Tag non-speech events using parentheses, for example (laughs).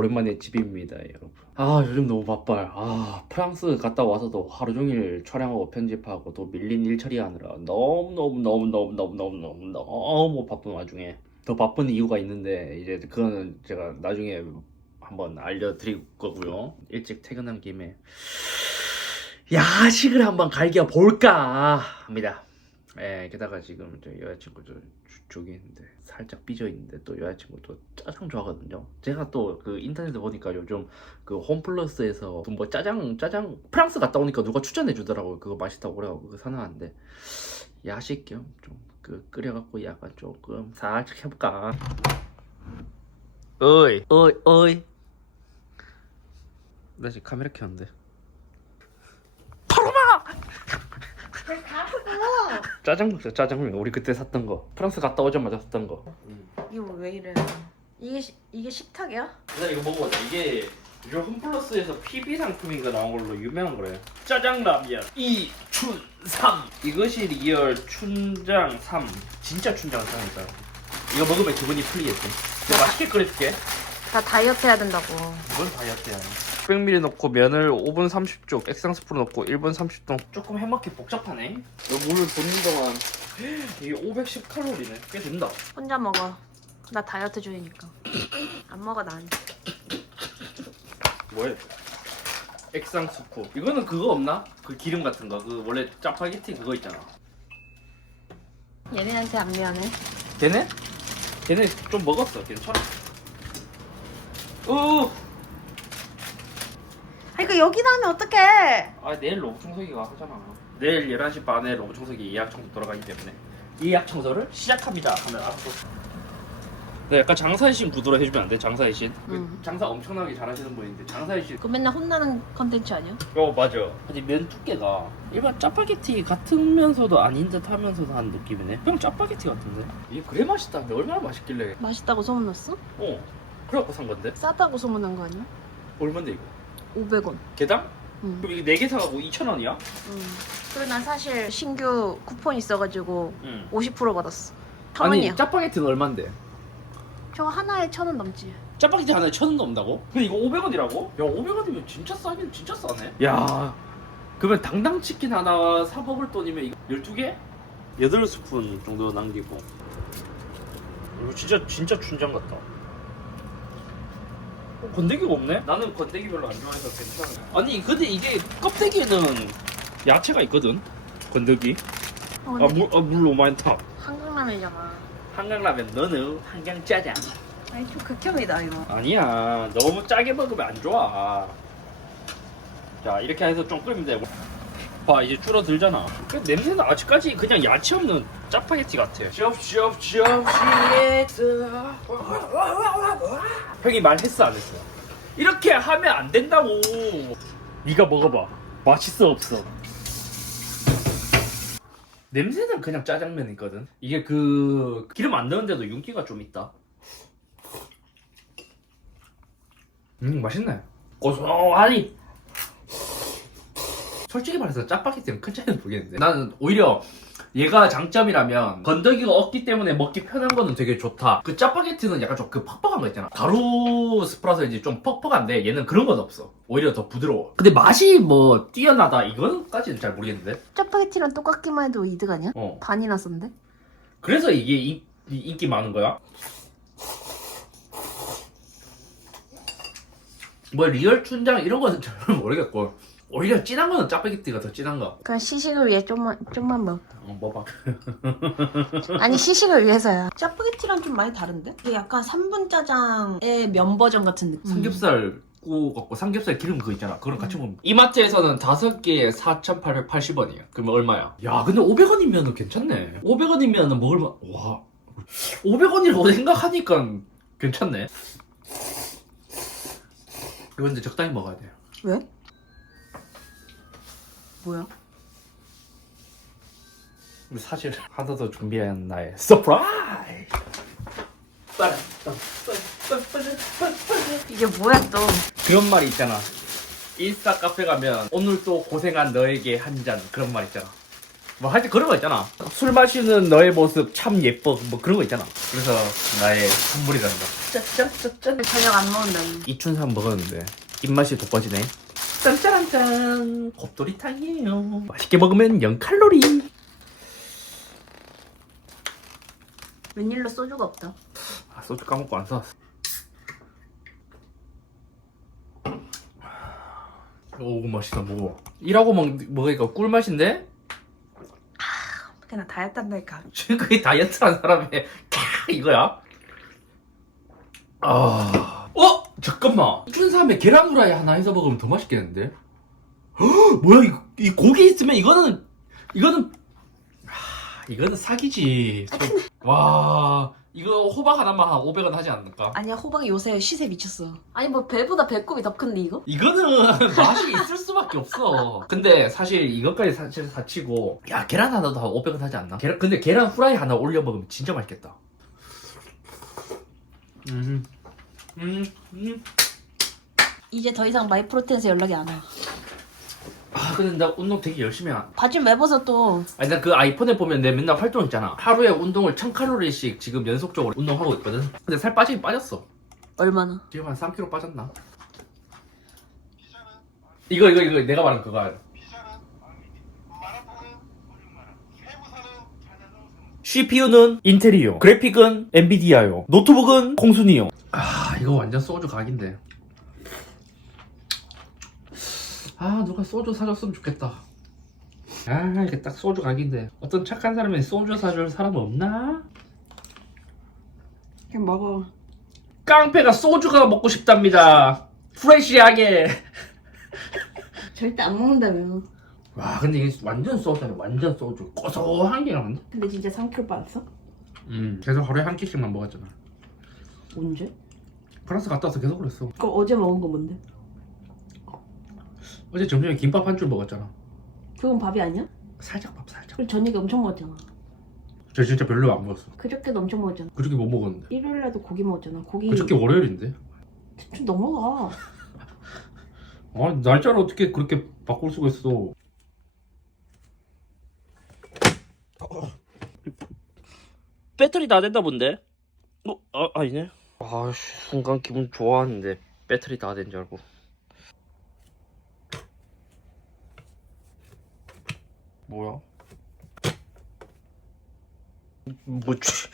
오랜만에 집입니다, 여러분. 아, 요즘 너무 바빠요. 아, 프랑스 갔다 와서도 하루 종일 촬영하고 편집하고 또 밀린 일 처리하느라 너무너무너무너무너무너무너무 너무 바쁜 와중에 더 바쁜 이유가 있는데 이제 그거는 제가 나중에 한번 알려드릴 거고요. 일찍 퇴근한 김에 야식을 한번 갈겨 볼까 합니다. 예, 게다가 지금 저 여자친구도 주- 저기 있는데 살짝 삐져 있는데 또 여자친구도 짜장 좋아하거든요. 제가 또 그 인터넷에 보니까 요즘 그 홈플러스에서 뭐 짜장 짜장 프랑스 갔다 오니까 누가 추천해 주더라고요. 그거 맛있다고 그래가지고 그거 사놨는데 야식 겸 좀 그 끓여갖고 약간 조금 살짝 해볼까. 어이 어이 어이. 나 지금 카메라 켰는데. 짜장 먹자 짜장면. 우리 그때 샀던 거. 프랑스 갔다 오자마자 샀던 거. 이거 왜 이래? 이게 시, 이게 식탁이야? 나 이거 먹어보자. 이게 요즘 홈플러스에서 PB 상품인가 나온 걸로 유명한 거래요 짜장라면. 이춘삼. 이것이 리얼 춘장 3 진짜 춘장 3이다. 이거 먹으면 기분이 풀리겠지. 내가 맛있게 끓여줄게. 다 다이어트 해야 된다고. 이건 다이어트야 600ml 넣고 면을 5분 30쪽 액상스프로 넣고 1분 30분 조금 해먹기 복잡하네 이 물을 붓는 동안 이게 510칼로리네 꽤 된다 혼자 먹어. 나 다이어트 중이니까. (clears throat) 안 먹어 난. 뭐야? 액상 스프. 이거는 그거 없나? 그 기름 같은 거. 그 원래 짜파게티 그거 있잖아. 얘네한테 안 미안해. 걔네? 걔네 좀 먹었어. 괜찮아. 어. 아 이거 여기다 하면 어떡해? 아 내일 로봇 청소기가 하잖아. 내일 11시 반에 로봇 청소기 예약 청소 돌아가기 때문에 예약 청소를 시작합니다. 하면 앞으로. 네, 약간 장사이신 구도로 해주면 안 돼? 장사이신? 그 음. 장사 엄청나게 잘하시는 분인데 장사이신 그거 맨날 혼나는 컨텐츠 아니야? 어 맞아. 근데 면 두께가 일반 짜파게티 같으면서도 아닌 듯 하면서도 한 느낌이네. 그냥 짜파게티 같은데. 이게 그래 맛있다는데 얼마나 맛있길래? 맛있다고 소문났어? 어. 그래갖고 산 건데. 싸다고 소문난 거 아니야? 얼마인데 이거? 500원. 개당? 응. 그럼 이게 4개 사가고 2,000원이야? 응. 그리고 난 사실 신규 쿠폰 있어가지고 응. 50% 받았어. 천 원이야. 짜파게티는 얼마인데? 저거 하나에 천 원 넘지. 짜파게티 하나에 1,000원 넘다고? 근데 이거 500원이라고? 야 500원이면 진짜 싸긴 진짜 싸네. 야. 그러면 당당 치킨 하나 사 먹을 돈이면 이거 12개? 8스푼 정도 남기고. 이거 진짜 진짜 춘장 같다. 어, 건더기가 없네? 나는 건더기 별로 안 좋아해서 괜찮아. 아니 근데 이게 껍데기에는 야채가 있거든. 건더기. 어, 아, 근데 물, 아, 물 너무 많다. 한강라면이잖아. 한강라면 너는 한강 짜장. 아니 좀 극혐이다 이거. 아니야. 너무 짜게 먹으면 안 좋아. 자 이렇게 해서 좀 끓이면 돼. 봐 이제 줄어들잖아. 그 냄새는 아직까지 그냥 야채 없는 짜파게티 같아. 쩝쩝쩝 형이 말했어 안 했어? 이렇게 하면 안 된다고. 네가 먹어봐. 맛있어 없어? 냄새는 그냥 짜장면이거든. 이게 그 기름 안 넣은데도 윤기가 좀 있다. 음 맛있네. 고소하니. 솔직히 말해서 짜파게티는 큰 차이는 모르겠는데. 나는 오히려 얘가 장점이라면 건더기가 없기 때문에 먹기 편한 거는 되게 좋다. 그 짜파게티는 약간 좀 그 퍽퍽한 거 있잖아. 가루 스프라서 이제 좀 퍽퍽한데 얘는 그런 건 없어. 오히려 더 부드러워. 근데 맛이 뭐 뛰어나다 이거는까지는 잘 모르겠는데. 짜파게티랑 똑같기만 해도 이득 아니야? 어. 반이나 쓴데? 그래서 이게 인, 인기 많은 거야? 뭐 리얼 춘장 이런 거는 (laughs) 잘 모르겠고 오히려 진한 거는 짜파게티가 더 진한 거 그냥 시식을 위해 좀만 좀만 먹. 어, 먹어봐 (laughs) 아니 시식을 위해서야. 짜파게티랑 좀 많이 다른데? 이게 약간 3분 짜장의 면 버전 같은 느낌. 삼겹살 구워 갖고 삼겹살 기름 그거 있잖아. 그거랑 같이 먹으면 이마트에서는 다섯 개에 4,880원이야. 그러면 얼마야? 야, 근데 500원이면 괜찮네. 500원이면 먹을만 와. 500원이라고 생각하니까 괜찮네. 이거 근데 적당히 먹어야 돼요. 왜? 뭐야? 근데 사실 하나 더 준비한 나의 서프라이즈. 이게 뭐야 또? 그런 말 있잖아. 인스타 카페 가면 오늘 또 고생한 너에게 한 잔 그런 말 있잖아. 뭐 하여튼 그런 거 있잖아. 술 마시는 너의 모습 참 예뻐. 뭐 그런 거 있잖아. 그래서 나의 선물이란다. 짠짠짠짠. 저녁 안 먹는다니. 이춘삼 먹었는데 입맛이 돋궈지네. 짠짜란짠. 곱돌이탕이에요. 맛있게 먹으면 0 칼로리. 웬일로 소주가 없다. 아, 소주 까먹고 안 사왔어. 오 맛있다 먹어. 일하고 먹, 먹으니까 꿀 맛인데? 그냥 다이어트 한다니까. 지금 그게 다이어트한 사람의 캬 이거야? 아, 어 잠깐만. 춘삼에 계란 후라이 하나 해서 먹으면 더 맛있겠는데? 헉, (gasps) 뭐야 이, 이 고기 있으면 이거는 이거는 하, 이거는 사기지. 와 이거 호박 하나만 한 500원 하지 않을까? 아니야 호박이 요새 시세 미쳤어. 아니 뭐 배보다 배꼽이 더 큰데 이거? 이거는 (laughs) 맛이 있을 수밖에 없어. 근데 사실 이것까지 사실 사치고 야 계란 하나도 한 500원 하지 않나? 계란, 근데 계란 후라이 하나 올려 먹으면 진짜 맛있겠다. 음, 음, 음. 이제 더 이상 마이프로테인에서 연락이 안 와. 아 근데 나 운동 되게 열심히 하. 바지 매벗어 또. 아니 나 그 아이폰에 보면 내 맨날 활동 있잖아. 하루에 운동을 1000칼로리씩 지금 연속적으로 운동하고 있거든. 근데 살 빠지긴 빠졌어. 얼마나? 지금 한 3kg 빠졌나? 이거 이거 이거 내가 말한 그거 알아. CPU는 인텔이요. 그래픽은 엔비디아요. 노트북은 공순이요. 아 이거 완전 소주 각인데. 아 누가 소주 사줬으면 좋겠다. 아 이게 딱 소주 각인데 어떤 착한 사람이 소주 사줄 사람 없나? 그냥 먹어. 깡패가 소주가 먹고 싶답니다. 프레시하게. (laughs) 절대 안 먹는다며. 와 근데 이게 완전 소주네 완전 소주 고소한 게 나는데? 근데 진짜 3kg 빠졌어? 음 계속 하루에 한 끼씩만 먹었잖아 언제? 프랑스 갔다 와서 계속 그랬어 그럼 어제 먹은 거 뭔데? 어제 점심에 김밥 한 줄 먹었잖아 그건 밥이 아니야? 살짝 밥 살짝 그리고 저녁에 엄청 먹었잖아. 저 진짜 별로 안 먹었어 그저께도 엄청 먹었잖아. 그저께 못 먹었는데 일요일날도 고기 먹었잖아. 고기 그저께 월요일인데 좀 넘어가. 아 날짜를 어떻게 그렇게 바꿀 수가 있어 배터리 다 된다 본데? 어? 아, 아니네 아 순간 기분 좋아하는데 배터리 다 된 줄 알고 뭐야? 뭐 주,